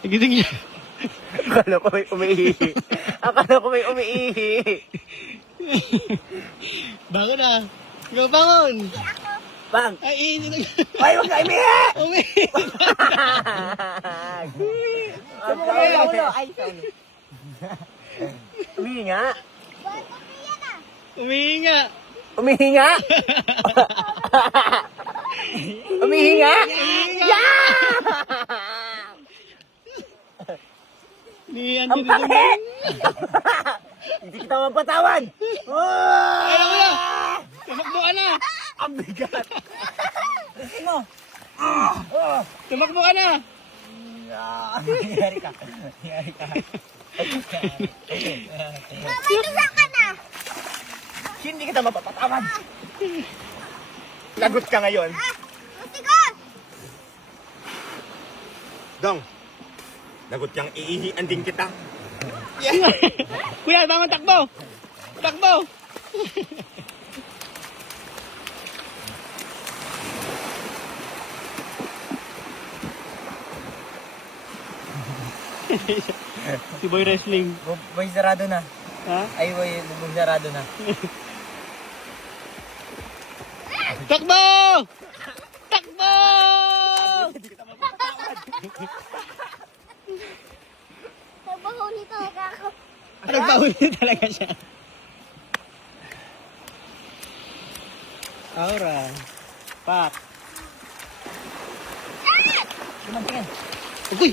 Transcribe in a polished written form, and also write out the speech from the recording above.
Nagising siya. Akala ko may umiihi. Akala ko may umiihi. Bangon na. Ikaw bangon. Bang! Ay, hindi na. Ay, huwag ka umiihi! Ay, Umihi nga. Umihinga. Umihi nga. Umihi nga. Ni Ang pangit! Hindi kita mapatawad! Ayaw mo na. Tumakbo ka na. Ang bigat! Tumakbo ka na. Nangyari ka. Nangyari ka. Hindi kita mapapatawad! Lagot ka ngayon. Dong, lagot kang iihian din kita. Kuya, bangon, takbo. Takbo. Si Boy Wrestling. Boy, sarado na. Ha? Ay, boy, sarado na. Takbo! Takbo! Nagpahuli talaga ako. Nagpahuli talaga siya. Aura. Pak. Tingnan. Uy!